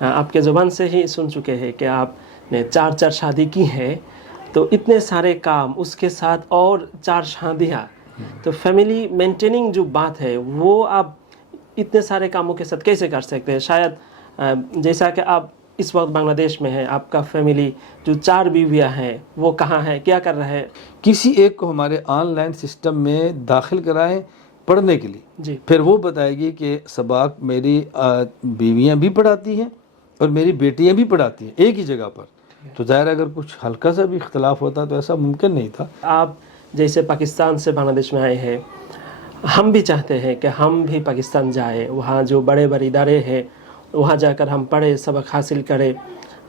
آپ کے زبان سے ہی سن چکے ہیں کہ آپ نے 4 شادی کی ہیں، تو اتنے سارے کام، اس کے ساتھ اور 4 شادیاں، تو فیملی مینٹیننگ جو بات ہے وہ آپ اتنے سارے کاموں کے ساتھ کیسے کر سکتے ہیں؟ شاید جیسا کہ آپ اس وقت بنگلہ دیش میں ہیں، آپ کا فیملی جو 4 بیویاں ہیں وہ کہاں ہیں، کیا کر رہے ہیں؟ کسی ایک کو ہمارے آن لائن سسٹم میں داخل کرائیں پڑھنے کے لیے، جی، پھر وہ بتائے گی کہ سباق میری بیویاں بھی پڑھاتی ہیں اور میری بیٹیاں بھی پڑھاتی ہیں ایک ہی جگہ پر. تو ظاہر اگر کچھ ہلکا سا بھی اختلاف ہوتا تو ایسا ممکن نہیں تھا. آپ جیسے پاکستان سے بنگلہ دیش میں آئے ہیں، ہم بھی چاہتے ہیں کہ ہم بھی پاکستان جائیں، وہاں جو بڑے بڑے ادارے ہیں وہاں جا کر ہم پڑھیں، سبق حاصل کریں،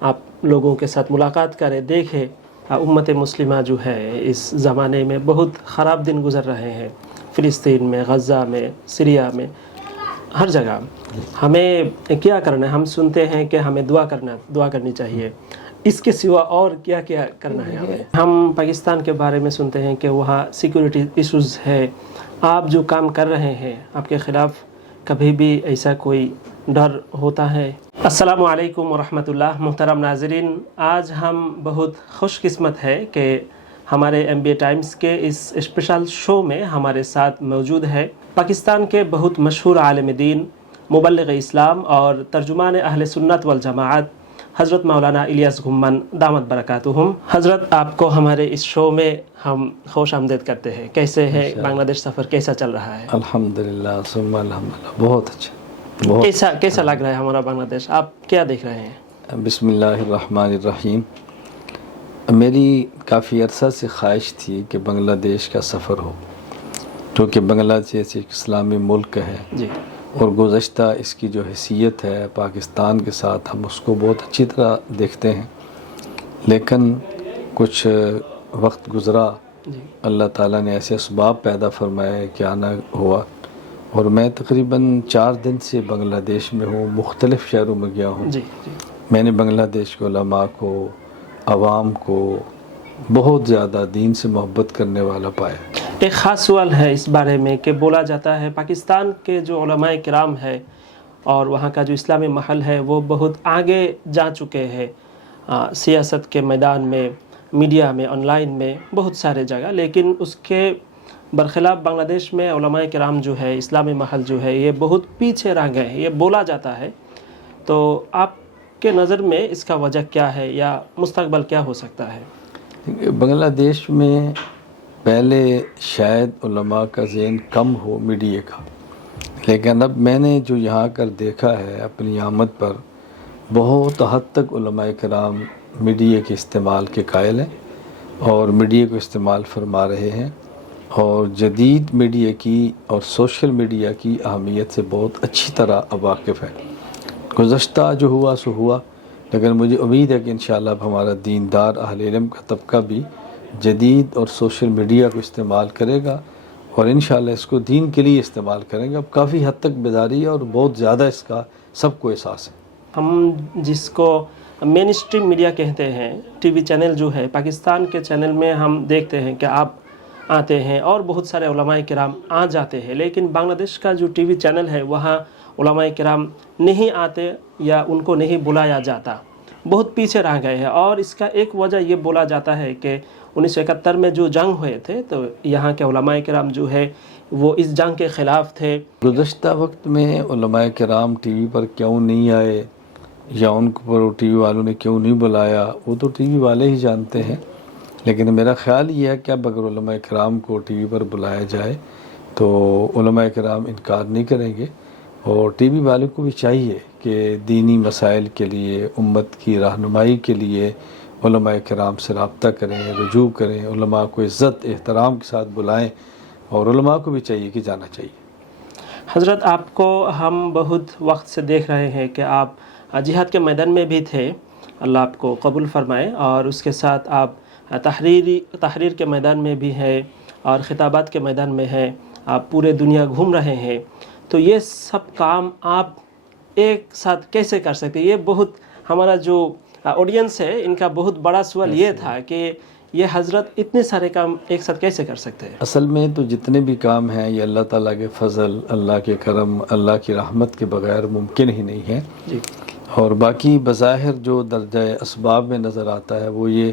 آپ لوگوں کے ساتھ ملاقات کریں، دیکھیں. امت مسلمہ جو ہے اس زمانے میں بہت خراب دن گزر رہے ہیں، فلسطین میں، غزہ میں، سیریا میں، ہر جگہ. ہمیں کیا کرنا ہے؟ ہم سنتے ہیں کہ ہمیں دعا کرنی چاہیے، اس کے سوا اور کیا کیا کرنا ہے ہمیں؟ ہم پاکستان کے بارے میں سنتے ہیں کہ وہاں سیکورٹی ایشوز ہے. آپ جو کام کر رہے ہیں، آپ کے خلاف کبھی بھی ایسا کوئی ڈر ہوتا ہے؟ السلام علیکم ورحمۃ اللہ. محترم ناظرین، آج ہم بہت خوش قسمت ہے کہ ہمارے MBA ٹائمز کے اس اسپیشل شو میں ہمارے ساتھ موجود ہے پاکستان کے بہت مشہور عالم دین، مبلغ اسلام اور ترجمان اہل سنت والجماعت حضرت مولانا الیاس گھمن دامت برکاتہم. حضرت، آپ کو ہمارے اس شو میں ہم خوش آمدید کرتے ہیں. کیسے ہے بنگلہ دیش سفر، کیسا چل رہا ہے؟ الحمدللہ ثم الحمدللہ، بہت اچھا. کیسا لگ رہا ہے ہمارا بنگلہ دیش؟ آپ کیا دیکھ رہے ہیں؟ بسم اللہ الرحمن الرحیم. میری کافی عرصہ سے خواہش تھی کہ بنگلہ دیش کا سفر ہو، کیونکہ بنگلہ دیش ایک اسلامی ملک ہے جی، اور گزشتہ اس کی جو حیثیت ہے پاکستان کے ساتھ ہم اس کو بہت اچھی طرح دیکھتے ہیں، لیکن کچھ وقت گزرا، جی، اللہ تعالیٰ نے ایسے اسباب پیدا فرمائے کہ آنا ہوا، اور میں تقریباً 4 دن سے بنگلہ دیش میں ہوں، مختلف شہروں میں گیا ہوں. جی، جی. میں نے بنگلہ دیش کے علماء کو، عوام کو بہت زیادہ دین سے محبت کرنے والا پایا. ایک خاص سوال ہے اس بارے میں کہ بولا جاتا ہے پاکستان کے جو علماء کرام ہے اور وہاں کا جو اسلامی محل ہے وہ بہت آگے جا چکے ہیں سیاست کے میدان میں، میڈیا میں، آن لائن میں، بہت سارے جگہ، لیکن اس کے برخلاف بنگلہ دیش میں علماء کرام جو ہے، اسلامی محل جو ہے، یہ بہت پیچھے رہ گئے ہیں، یہ بولا جاتا ہے. تو آپ کے نظر میں اس کا وجہ کیا ہے یا مستقبل کیا ہو سکتا ہے؟ بنگلہ دیش میں پہلے شاید علماء کا ذہن کم ہو میڈیا کا، لیکن اب میں نے جو یہاں کر دیکھا ہے اپنی آمد پر، بہت حد تک علماء کرام میڈیا کے استعمال کے قائل ہیں اور میڈیا کو استعمال فرما رہے ہیں، اور جدید میڈیا کی اور سوشل میڈیا کی اہمیت سے بہت اچھی طرح اب واقف ہے. گزشتہ جو ہوا سو ہوا، لیکن مجھے امید ہے کہ انشاءاللہ اب ہمارا دیندار اہل علم کا طبقہ بھی جدید اور سوشل میڈیا کو استعمال کرے گا اور انشاءاللہ اس کو دین کے لیے استعمال کریں گے. اب کافی حد تک بیداری ہے اور بہت زیادہ اس کا سب کو احساس ہے. ہم جس کو مین اسٹریم میڈیا کہتے ہیں، ٹی وی چینل جو ہے، پاکستان کے چینل میں ہم دیکھتے ہیں کہ آپ آتے ہیں اور بہت سارے علماء کرام آ جاتے ہیں، لیکن بنگلہ دیش کا جو ٹی وی چینل ہے وہاں علماء کرام نہیں آتے یا ان کو نہیں بلایا جاتا، بہت پیچھے رہ گئے ہیں. اور اس کا ایک وجہ یہ بولا جاتا ہے کہ 1971 میں جو جنگ ہوئے تھے تو یہاں کے علماء کرام جو ہے وہ اس جنگ کے خلاف تھے. گزشتہ وقت میں علماء کرام ٹی وی پر کیوں نہیں آئے یا ان کو ٹی وی والوں نے کیوں نہیں بلایا، وہ تو ٹی وی والے ہی جانتے ہیں، لیکن میرا خیال یہ ہے کہ اب اگر علماء کرام کو ٹی وی پر بلایا جائے تو علماء کرام انکار نہیں کریں گے، اور ٹی وی والوں کو بھی چاہیے کہ دینی مسائل کے لیے، امت کی رہنمائی کے لیے علماء کرام سے رابطہ کریں، رجوع کریں، علماء کو عزت احترام کے ساتھ بلائیں، اور علماء کو بھی چاہیے کہ جانا چاہیے. حضرت، آپ کو ہم بہت وقت سے دیکھ رہے ہیں کہ آپ جہاد کے میدان میں بھی تھے، اللہ آپ کو قبول فرمائے، اور اس کے ساتھ آپ تحریر کے میدان میں بھی ہیں اور خطابات کے میدان میں ہیں، آپ پورے دنیا گھوم رہے ہیں. تو یہ سب کام آپ ایک ساتھ کیسے کر سکتے؟ یہ بہت ہمارا جو آڈینس ہے ان کا بہت بڑا سوال یہ تھا کہ یہ حضرت اتنے سارے کام ایک ساتھ کیسے کر سکتے ہیں؟ اصل میں تو جتنے بھی کام ہیں یہ اللہ تعالیٰ کے فضل، اللہ کے کرم، اللہ کی رحمت کے بغیر ممکن ہی نہیں ہے. جی. اور باقی بظاہر جو درجہ اسباب میں نظر آتا ہے وہ یہ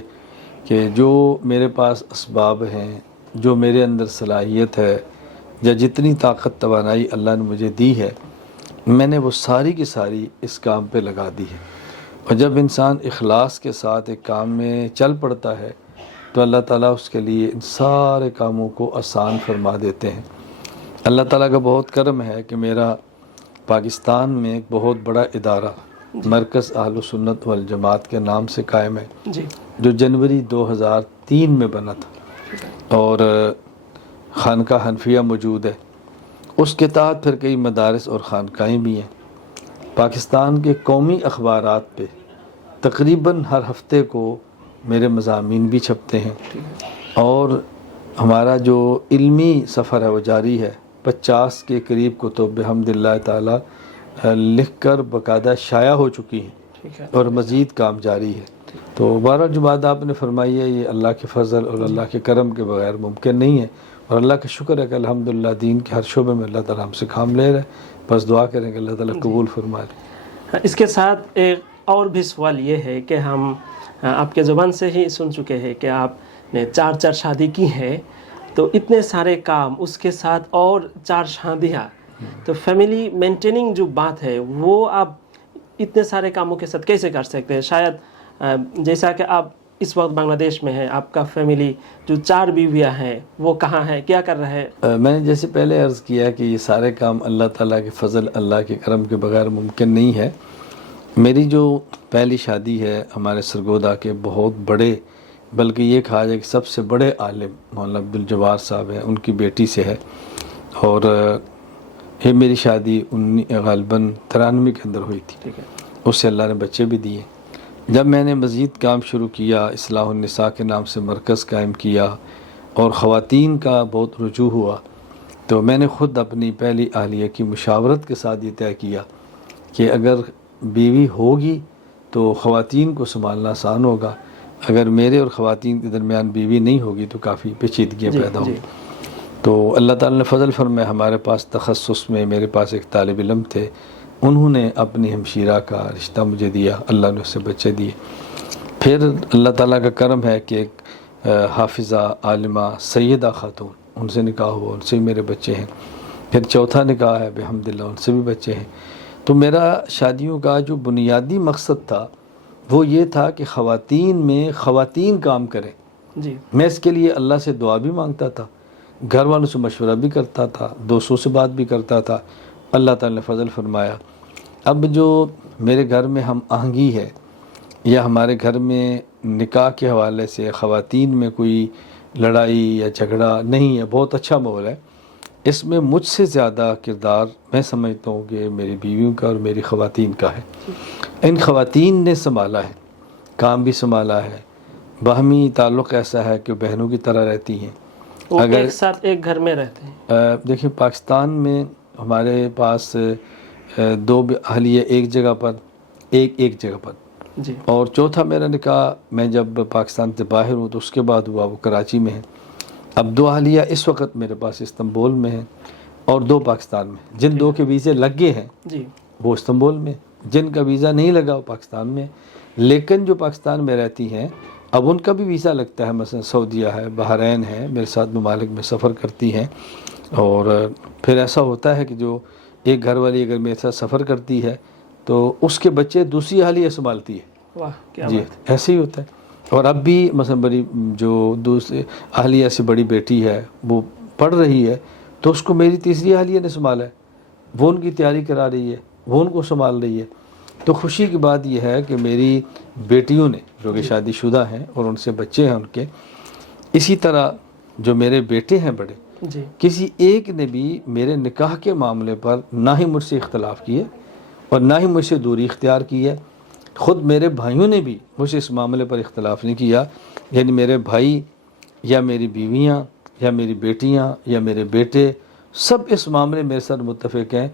کہ جو میرے پاس اسباب ہیں، جو میرے اندر صلاحیت ہے، یا جتنی طاقت توانائی اللہ نے مجھے دی ہے، میں نے وہ ساری کی ساری اس کام پہ لگا دی ہے۔ اور جب انسان اخلاص کے ساتھ ایک کام میں چل پڑتا ہے تو اللہ تعالیٰ اس کے لیے ان سارے کاموں کو آسان فرما دیتے ہیں۔ اللہ تعالیٰ کا بہت کرم ہے کہ میرا پاکستان میں ایک بہت بڑا ادارہ مرکز اہل سنت والجماعت کے نام سے قائم ہے، جی جو جنوری 2003 میں بنا تھا، اور خانقاہ حنفیہ موجود ہے۔ اس کے تحت پھر کئی مدارس اور خانقاہیں بھی ہیں۔ پاکستان کے قومی اخبارات پہ تقریباً ہر ہفتے کو میرے مضامین بھی چھپتے ہیں، اور ہمارا جو علمی سفر ہے وہ جاری ہے۔ 50 کے قریب کتب بحمد اللہ تعالیٰ لکھ کر باقاعدہ شائع ہو چکی ہیں، اور مزید کام جاری ہے۔ تو بہرحال جو بات آپ نے فرمائی ہے یہ اللہ کے فضل اور اللہ کے کرم کے بغیر ممکن نہیں ہے، اور اللہ کا شکر ہے کہ الحمدللہ دین کے ہر شعبے میں اللہ تعالیٰ ہم سے کام لے رہے ہیں۔ بس دعا کریں کہ اللہ تعالیٰ قبول فرما لے۔ اس کے ساتھ ایک اور بھی سوال یہ ہے کہ ہم آپ کے زبان سے ہی سن چکے ہیں کہ آپ نے 4 شادی کی ہے، تو اتنے سارے کام، اس کے ساتھ اور 4 شادیاں، تو فیملی مینٹیننگ جو بات ہے وہ آپ اتنے سارے کاموں کے ساتھ کیسے کر سکتے ہیں؟ شاید جیسا کہ آپ اس وقت بنگلہ دیش میں ہیں، آپ کا فیملی جو 4 بیویاں ہیں وہ کہاں ہیں، کیا کر رہے ہیں؟ میں نے جیسے پہلے عرض کیا کہ یہ سارے کام اللہ تعالیٰ کے فضل، اللہ کے کرم کے بغیر ممکن نہیں ہے۔ میری جو پہلی شادی ہے ہمارے سرگودا کے بہت بڑے، بلکہ یہ کہا جائے کہ سب سے بڑے عالم مولانا عبدالجواد صاحب ہیں، ان کی بیٹی سے ہے، اور یہ میری شادی غالباً 93 کے اندر ہوئی تھی۔ اس سے اللہ نے بچے بھی دیے۔ جب میں نے مزید کام شروع کیا، اصلاح النساء کے نام سے مرکز قائم کیا، اور خواتین کا بہت رجوع ہوا، تو میں نے خود اپنی پہلی اہلیہ کی مشاورت کے ساتھ یہ طے کیا کہ اگر بیوی ہوگی تو خواتین کو سنبھالنا آسان ہوگا، اگر میرے اور خواتین کے درمیان بیوی نہیں ہوگی تو کافی پیچیدگیاں پیدا ہوں۔ تو اللہ تعالیٰ نے فضل فرمایا، ہمارے پاس تخصص میں میرے پاس ایک طالب علم تھے، انہوں نے اپنی ہمشیرہ کا رشتہ مجھے دیا، اللہ نے اس سے بچے دیے۔ پھر اللہ تعالیٰ کا کرم ہے کہ ایک حافظہ عالمہ سیدہ خاتون، ان سے نکاح ہوا، ان سے بھی میرے بچے ہیں۔ پھر چوتھا نکاح ہے بحمداللہ، ان سے بھی بچے ہیں۔ تو میرا شادیوں کا جو بنیادی مقصد تھا وہ یہ تھا کہ خواتین کام کریں۔ جی، میں اس کے لیے اللہ سے دعا بھی مانگتا تھا، گھر والوں سے مشورہ بھی کرتا تھا، دوستوں سے بات بھی کرتا تھا۔ اللہ تعالیٰ نے فضل فرمایا۔ اب جو میرے گھر میں ہم آہنگی ہے، یا ہمارے گھر میں نکاح کے حوالے سے خواتین میں کوئی لڑائی یا جھگڑا نہیں ہے، بہت اچھا ماحول ہے۔ اس میں مجھ سے زیادہ کردار میں سمجھتا ہوں کہ میری بیویوں کا اور میری خواتین کا ہے۔ ان خواتین نے سنبھالا ہے، کام بھی سنبھالا ہے، باہمی تعلق ایسا ہے کہ بہنوں کی طرح رہتی ہیں۔ وہ ایک ساتھ ایک گھر میں رہتے ہیں۔ دیکھیں پاکستان میں ہمارے پاس 2 اہلیہ ایک جگہ پر، ایک جگہ پر، جی، اور چوتھا میرا نکاح میں جب پاکستان سے باہر ہوں تو اس کے بعد ہوا، وہ کراچی میں ہے۔ اب 2 اہلیہ اس وقت میرے پاس استنبول میں ہیں، اور 2 پاکستان میں۔ جن 2 کے ویزے لگ گئے ہیں جی، وہ استنبول میں، جن کا ویزا نہیں لگا وہ پاکستان میں۔ لیکن جو پاکستان میں رہتی ہیں اب ان کا بھی ویزا لگتا ہے، مثلا سعودیہ ہے، بحرین ہے، میرے ساتھ ممالک میں سفر کرتی ہیں۔ اور پھر ایسا ہوتا ہے کہ جو ایک گھر والی اگر میرے ساتھ سفر کرتی ہے تو اس کے بچے دوسری اہلیہ سنبھالتی ہے۔ واہ کیا جی بات ہے۔ ایسے ہی ہوتا ہے۔ اور اب بھی مثلا بڑی جو دوسری اہلیہ سے بڑی بیٹی ہے وہ پڑھ رہی ہے، تو اس کو میری تیسری اہلیہ نے سنبھالا ہے، وہ ان کی تیاری کرا رہی ہے، وہ ان کو سنبھال رہی ہے۔ تو خوشی کی بات یہ ہے کہ میری بیٹیوں نے جو کہ شادی شدہ ہیں اور ان سے بچے ہیں ان کے، اسی طرح جو میرے بیٹے ہیں بڑے، جی، کسی ایک نے بھی میرے نکاح کے معاملے پر نہ ہی مجھ سے اختلاف کیے اور نہ ہی مجھ سے دوری اختیار کی ہے۔ خود میرے بھائیوں نے بھی مجھ سے اس معاملے پر اختلاف نہیں کیا، یعنی میرے بھائی یا میری بیویاں یا میری بیٹیاں یا میرے بیٹے سب اس معاملے میرے ساتھ متفق ہیں۔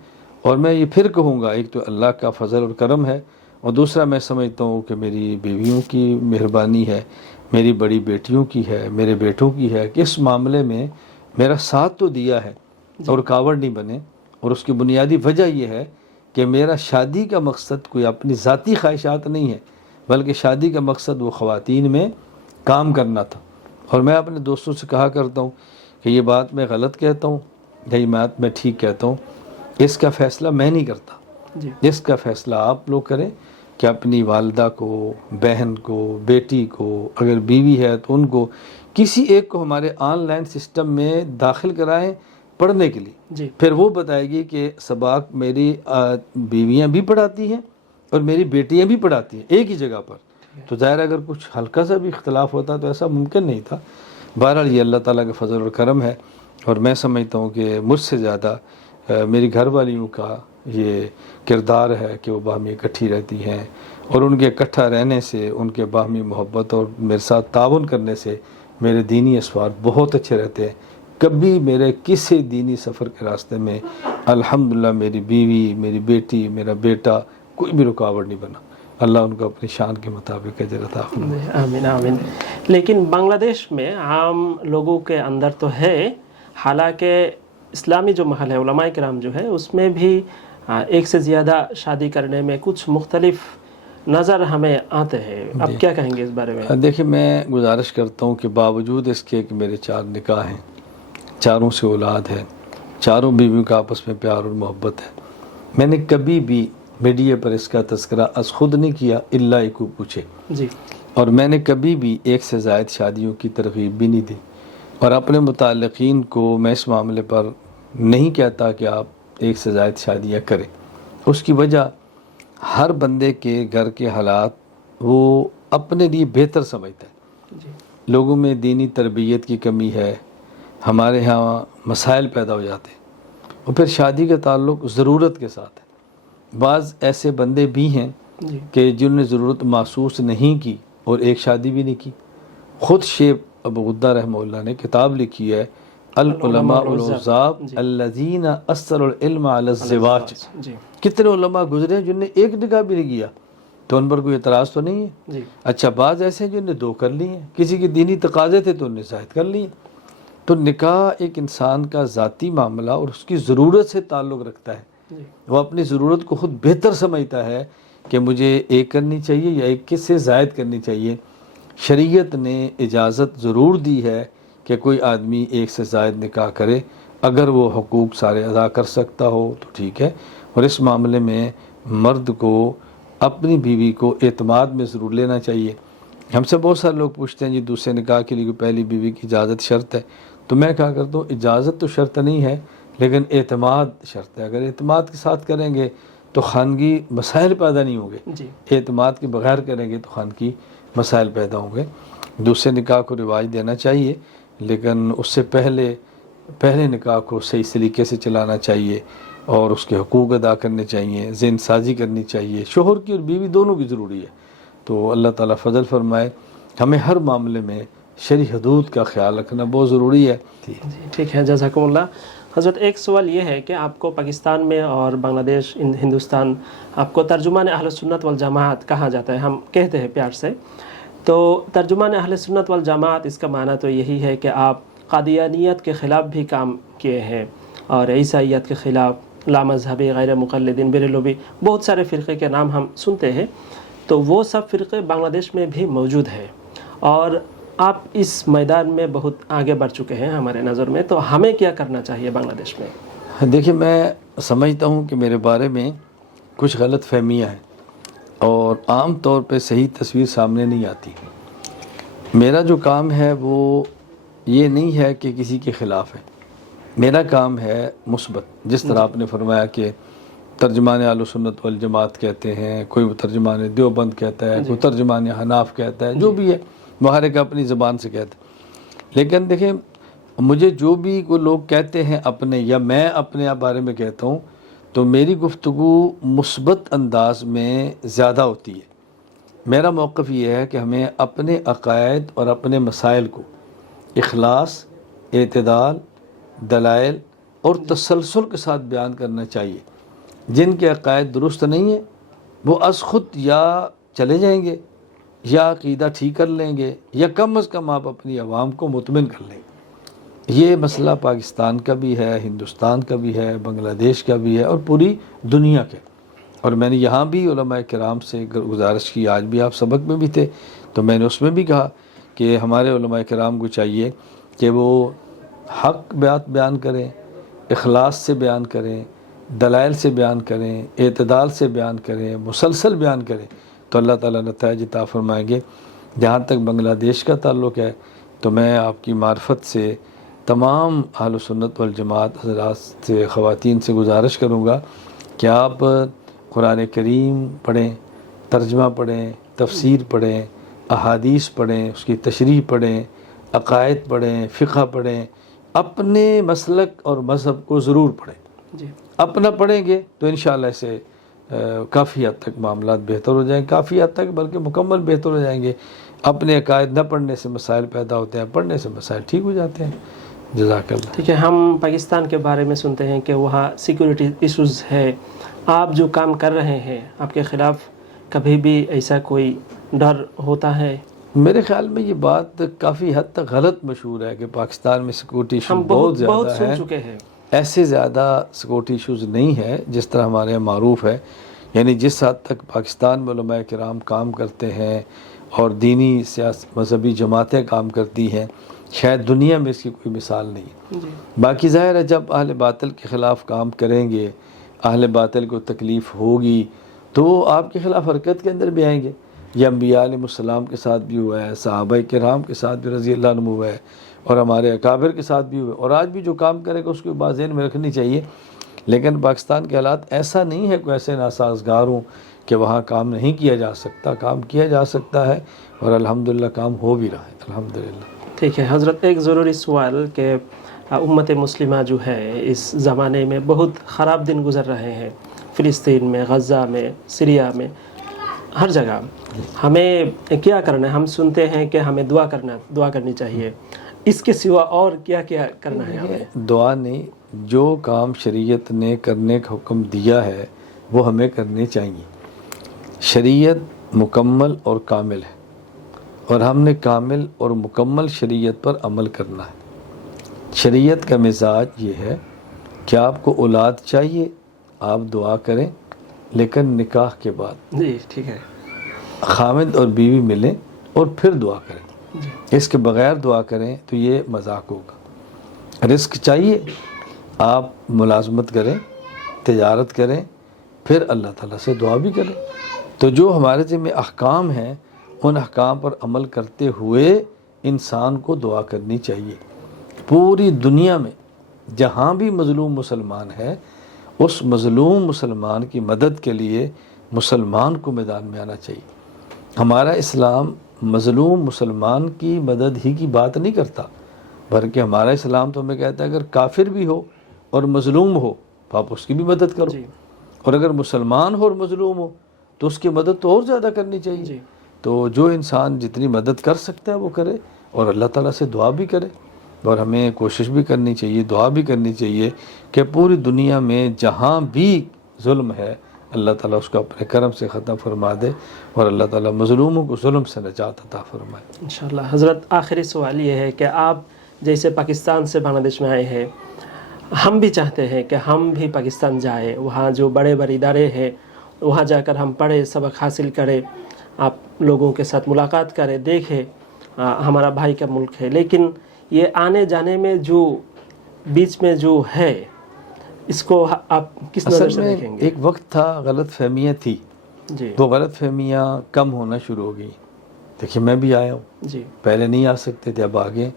اور میں یہ پھر کہوں گا، ایک تو اللہ کا فضل اور کرم ہے، اور دوسرا میں سمجھتا ہوں کہ میری بیویوں کی مہربانی ہے، میری بڑی بیٹیوں کی ہے، میرے بیٹوں کی ہے کہ اس معاملے میں میرا ساتھ تو دیا ہے اور رکاوٹ نہیں بنے۔ اور اس کی بنیادی وجہ یہ ہے کہ میرا شادی کا مقصد کوئی اپنی ذاتی خواہشات نہیں ہے، بلکہ شادی کا مقصد وہ خواتین میں کام کرنا تھا۔ اور میں اپنے دوستوں سے کہا کرتا ہوں کہ یہ بات میں غلط کہتا ہوں یا یہ بات میں ٹھیک کہتا ہوں، اس کا فیصلہ میں نہیں کرتا، جی اس کا فیصلہ آپ لوگ کریں کہ اپنی والدہ کو، بہن کو، بیٹی کو، اگر بیوی ہے تو ان کو کسی ایک کو ہمارے آن لائن سسٹم میں داخل کرائیں پڑھنے کے لیے۔ جی پھر وہ بتائے گی کہ سباق میری بیویاں بھی پڑھاتی ہیں اور میری بیٹیاں بھی پڑھاتی ہیں ایک ہی جگہ پر، تو ظاہر اگر کچھ ہلکا سا بھی اختلاف ہوتا تو ایسا ممکن نہیں تھا۔ بہرحال یہ اللہ تعالیٰ کا فضل اور کرم ہے، اور میں سمجھتا ہوں کہ مجھ سے زیادہ میری گھر والیوں کا یہ کردار ہے کہ وہ باہمی اکٹھی رہتی ہیں، اور ان کے اکٹھا رہنے سے، ان کے باہمی محبت اور میرے ساتھ تعاون کرنے سے میرے دینی اسوار بہت اچھے رہتے ہیں۔ کبھی میرے کسی دینی سفر کے راستے میں الحمدللہ میری بیوی، میری بیٹی، میرا بیٹا کوئی بھی رکاوٹ نہیں بنا۔ اللہ ان کو اپنی شان کے مطابق اجر عطا فرمائے۔ آمین آمین۔ لیکن بنگلہ دیش میں عام لوگوں کے اندر تو ہے، حالانکہ اسلامی جو محل ہے، علماء کرام جو ہے، اس میں بھی ایک سے زیادہ شادی کرنے میں کچھ مختلف نظر ہمیں آتے ہیں۔ اب کیا کہیں گے اس بارے میں؟ دیکھیں، میں گزارش کرتا ہوں کہ باوجود اس کے کہ میرے 4 نکاح ہیں، 4 سے اولاد ہے، 4 بیویوں کا آپس میں پیار اور محبت ہے، میں نے کبھی بھی میڈیا پر اس کا تذکرہ از خود نہیں کیا الا ایک کو پوچھے، جی، اور میں نے کبھی بھی 1 سے زائد شادیوں کی ترغیب بھی نہیں دی، اور اپنے متعلقین کو میں اس معاملے پر نہیں کہتا کہ آپ 1 سے زائد شادیاں کریں۔ اس کی وجہ ہر بندے کے گھر کے حالات وہ اپنے لیے بہتر سمجھتا ہے۔ جی، لوگوں میں دینی تربیت کی کمی ہے، ہمارے ہاں مسائل پیدا ہو جاتے ہیں، اور پھر شادی کا تعلق ضرورت کے ساتھ ہے۔ بعض ایسے بندے بھی ہیں جی، کہ جنہوں نے ضرورت محسوس نہیں کی اور ایک شادی بھی نہیں کی۔ خود شیخ ابو غدہ رحمہ اللہ نے کتاب لکھی ہے العلماء العزاب الذین اثروا العلم علی الزواج۔ جی، کتنے علماء گزرے ہیں جن نے ایک نکاح بھی نہیں کیا، تو ان پر کوئی اعتراض تو نہیں ہے؟ جی، اچھا، بعض ایسے ہیں جن نے 2 کر لی ہیں، کسی کے دینی تقاضے تھے تو انہوں نے زائد کر لی ہیں۔ تو نکاح ایک انسان کا ذاتی معاملہ اور اس کی ضرورت سے تعلق رکھتا ہے۔ جی، وہ اپنی ضرورت کو خود بہتر سمجھتا ہے کہ مجھے 1 کرنی چاہیے یا 1 سے زائد کرنی چاہیے۔ شریعت نے اجازت ضرور دی ہے کہ کوئی آدمی 1 سے زائد نکاح کرے، اگر وہ حقوق سارے ادا کر سکتا ہو تو ٹھیک ہے، اور اس معاملے میں مرد کو اپنی بیوی کو اعتماد میں ضرور لینا چاہیے۔ ہم سے بہت سارے لوگ پوچھتے ہیں جی دوسرے نکاح کے لیے کوئی پہلی بیوی کی اجازت شرط ہے؟ تو میں کہا کرتا ہوں اجازت تو شرط نہیں ہے، لیکن اعتماد شرط ہے۔ اگر اعتماد کے ساتھ کریں گے تو خانگی مسائل پیدا نہیں ہوں گے، جی، اعتماد کے بغیر کریں گے تو خانگی مسائل پیدا ہوں گے۔ دوسرے نکاح کو رواج دینا چاہیے، لیکن اس سے پہلے نکاح کو صحیح طریقے سے چلانا چاہیے، اور اس کے حقوق ادا کرنے چاہیے، ذہن سازی کرنی چاہیے، شوہر کی اور بیوی دونوں کی ضروری ہے۔ تو اللہ تعالیٰ فضل فرمائے، ہمیں ہر معاملے میں شرعی حدود کا خیال رکھنا بہت ضروری ہے۔ جی، ٹھیک ہے، جزاکم اللہ۔ حضرت ایک سوال یہ ہے کہ آپ کو پاکستان میں اور بنگلہ دیش، ہندوستان، آپ کو ترجمان اہل سنت والجماعت کہا جاتا ہے، ہم کہتے ہیں پیار سے۔ تو ترجمان اہل سنت والجماعت، اس کا معنی تو یہی ہے کہ آپ قادیانیت کے خلاف بھی کام کیے ہیں، اور عیسائیت کے خلاف، لامذہبی، غیر مقلدین، بریلوی، بہت سارے فرقے کے نام ہم سنتے ہیں۔ تو وہ سب فرقے بنگلہ دیش میں بھی موجود ہیں، اور آپ اس میدان میں بہت آگے بڑھ چکے ہیں ہمارے نظر میں۔ تو ہمیں کیا کرنا چاہیے بنگلہ دیش میں؟ دیکھیں، میں سمجھتا ہوں کہ میرے بارے میں کچھ غلط فہمیاں ہیں، اور عام طور پہ صحیح تصویر سامنے نہیں آتی۔ میرا جو کام ہے وہ یہ نہیں ہے کہ کسی کے خلاف ہے، میرا کام ہے مثبت۔ جس طرح آپ نے فرمایا کہ ترجمان اہل سنت والجماعت کہتے ہیں، کوئی ترجمان دیوبند کہتا ہے، کوئی ترجمان حناف کہتا ہے، جو بھی ہے ہر ایک اپنی زبان سے کہتا ہے۔ لیکن دیکھیں، مجھے جو بھی کوئی لوگ کہتے ہیں اپنے، یا میں اپنے بارے میں کہتا ہوں، تو میری گفتگو مثبت انداز میں زیادہ ہوتی ہے۔ میرا موقف یہ ہے کہ ہمیں اپنے عقائد اور اپنے مسائل کو اخلاص، اعتدال، دلائل اور تسلسل کے ساتھ بیان کرنا چاہیے۔ جن کے عقائد درست نہیں ہیں وہ از خود یا چلے جائیں گے، یا عقیدہ ٹھیک کر لیں گے، یا کم از کم آپ اپنی عوام کو مطمئن کر لیں گے۔ یہ مسئلہ پاکستان کا بھی ہے، ہندوستان کا بھی ہے، بنگلہ دیش کا بھی ہے، اور پوری دنیا کا۔ اور میں نے یہاں بھی علماء کرام سے گزارش کی، آج بھی آپ سبق میں بھی تھے تو میں نے اس میں بھی کہا کہ ہمارے علماء کرام کو چاہیے کہ وہ حق بات بیان کریں، اخلاص سے بیان کریں، دلائل سے بیان کریں، اعتدال سے بیان کریں، مسلسل بیان کریں، تو اللہ تعالیٰ نتائج عطا فرمائیں گے۔ جہاں تک بنگلہ دیش کا تعلق ہے تو میں آپ کی معرفت سے تمام اہل سنت والجماعت حضرات سے، خواتین سے گزارش کروں گا کہ آپ قرآن کریم پڑھیں، ترجمہ پڑھیں، تفسیر پڑھیں، احادیث پڑھیں، اس کی تشریح پڑھیں، عقائد پڑھیں، فقہ پڑھیں، اپنے مسلک اور مذہب کو ضرور پڑھیں۔ جی اپنا پڑھیں گے تو انشاءاللہ اسے کافی حد تک معاملات بہتر ہو جائیں، کافی حد تک بلکہ مکمل بہتر ہو جائیں گے۔ اپنے عقائد نہ پڑھنے سے مسائل پیدا ہوتے ہیں، پڑھنے سے مسائل ٹھیک ہو جاتے ہیں۔ جزاک اللہ۔ ٹھیک ہے، ہم پاکستان کے بارے میں سنتے ہیں کہ وہاں سیکورٹی ایشوز ہے، آپ جو کام کر رہے ہیں آپ کے خلاف کبھی بھی ایسا کوئی ڈر ہوتا ہے؟ میرے خیال میں یہ بات کافی حد تک غلط مشہور ہے کہ پاکستان میں سیکورٹی ایشو ہم بہت بہت زیادہ سن ہے۔ چکے ہیں۔ ایسے زیادہ سیکورٹی ایشوز نہیں ہے جس طرح ہمارے یہاں معروف ہے، یعنی جس حد تک پاکستان میں علماء کرام کام کرتے ہیں اور دینی مذہبی جماعتیں کام کرتی ہیں، شاید دنیا میں اس کی کوئی مثال نہیں ہے۔ جی باقی ظاہر ہے جب اہل باطل کے خلاف کام کریں گے، اہل باطل کو تکلیف ہوگی تو وہ آپ کے خلاف حرکت کے اندر بھی آئیں گے۔ یہ انبیاء علیہ السلام کے ساتھ بھی ہوا ہے، صحابہ کرام کے ساتھ بھی رضی اللہ عنہ ہوا ہے، اور ہمارے اکابر کے ساتھ بھی ہوا ہے، اور آج بھی جو کام کرے گا اس کو بات ذہن میں رکھنی چاہیے۔ لیکن پاکستان کے حالات ایسا نہیں ہے کوئی ایسے ناسازگار ہوں کہ وہاں کام نہیں کیا جا سکتا، کام کیا جا سکتا ہے، اور الحمدللہ کام ہو بھی رہا ہے الحمدللہ۔ ٹھیک ہے حضرت، ایک ضروری سوال کہ امت مسلمہ جو ہے اس زمانے میں بہت خراب دن گزر رہے ہیں، فلسطین میں، غزہ میں، سیریا میں، ہر جگہ ہمیں کیا کرنا ہے؟ ہم سنتے ہیں کہ ہمیں دعا کرنی چاہیے، اس کے سوا اور کیا کیا کرنا ہے ہمیں؟ دعا نہیں، جو کام شریعت نے کرنے کا حکم دیا ہے وہ ہمیں کرنے چاہیے۔ شریعت مکمل اور کامل ہے، اور ہم نے کامل اور مکمل شریعت پر عمل کرنا ہے۔ شریعت کا مزاج یہ ہے کہ آپ کو اولاد چاہیے، آپ دعا کریں، لیکن نکاح کے بعد جی ٹھیک ہے خامد اور بیوی ملیں اور پھر دعا کریں۔ جی اس کے بغیر دعا کریں تو یہ مذاق ہوگا۔ رزق چاہیے، آپ ملازمت کریں، تجارت کریں، پھر اللہ تعالیٰ سے دعا بھی کریں۔ تو جو ہمارے ذمہ احکام ہیں ان احکام پر عمل کرتے ہوئے انسان کو دعا کرنی چاہیے۔ پوری دنیا میں جہاں بھی مظلوم مسلمان ہے، اس مظلوم مسلمان کی مدد کے لیے مسلمان کو میدان میں آنا چاہیے۔ ہمارا اسلام مظلوم مسلمان کی مدد ہی کی بات نہیں کرتا، بلکہ ہمارا اسلام تو ہمیں کہتا ہے اگر کافر بھی ہو اور مظلوم ہو تو آپ اس کی بھی مدد کرو، جی اور اگر مسلمان ہو اور مظلوم ہو تو اس کی مدد تو اور زیادہ کرنی چاہیے۔ جی تو جو انسان جتنی مدد کر سکتا ہے وہ کرے، اور اللہ تعالیٰ سے دعا بھی کرے، اور ہمیں کوشش بھی کرنی چاہیے، دعا بھی کرنی چاہیے کہ پوری دنیا میں جہاں بھی ظلم ہے اللہ تعالیٰ اس کو اپنے کرم سے ختم فرما دے، اور اللہ تعالیٰ مظلوموں کو ظلم سے نجات عطا فرمائے۔ انشاءاللہ۔ حضرت آخری سوال یہ ہے کہ آپ جیسے پاکستان سے بنگلہ دیش میں آئے ہیں، ہم بھی چاہتے ہیں کہ ہم بھی پاکستان جائیں، وہاں جو بڑے بڑے ادارے ہیں وہاں جا کر ہم پڑھیں، سبق حاصل کریں، آپ لوگوں کے ساتھ ملاقات کریں، دیکھیں ہمارا بھائی کا ملک ہے، لیکن یہ آنے جانے میں جو بیچ میں جو ہے اس کو آپ کس نظر اصل سے میں دیکھیں گے؟ ایک وقت تھا غلط فہمیاں تھی، جی وہ غلط فہمیاں کم ہونا شروع ہو گئی۔ دیکھیے میں بھی آیا ہوں، جی پہلے نہیں آ سکتے تھے، اب آگے،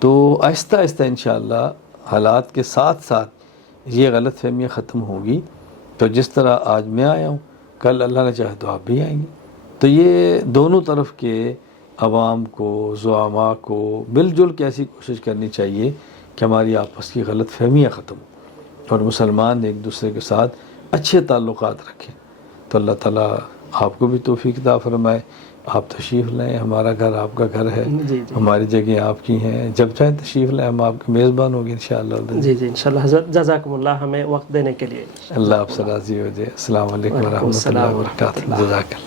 تو آہستہ آہستہ انشاءاللہ حالات کے ساتھ ساتھ یہ غلط فہمیاں ختم ہوگی۔ تو جس طرح آج میں آیا ہوں، کل اللہ نے چاہے تو آپ بھی آئیں گے۔ تو یہ دونوں طرف کے عوام کو، زعماء کو مل جل کے ایسی کوشش کرنی چاہیے کہ ہماری آپس کی غلط فہمیاں ختم ہوں اور مسلمان ایک دوسرے کے ساتھ اچھے تعلقات رکھیں۔ تو اللہ تعالیٰ آپ کو بھی توفیق عطا فرمائے۔ آپ تشریف لیں، ہمارا گھر آپ کا گھر ہے، جی ہماری جگہ آپ کی ہیں، جب چاہیں تشریف لیں، ہم آپ کے میزبان ہوں گے انشاءاللہ۔ جی جی انشاءاللہ حضرت، جزاکم اللہ ہمیں وقت دینے کے لیے۔ اللہ آپ سے راضی ہو جائے۔ السلام علیکم وعلیکم ورحمۃ السلام اللہ ورحمۃ وبرکاتہ۔ اللہ۔ جزاک اللہ۔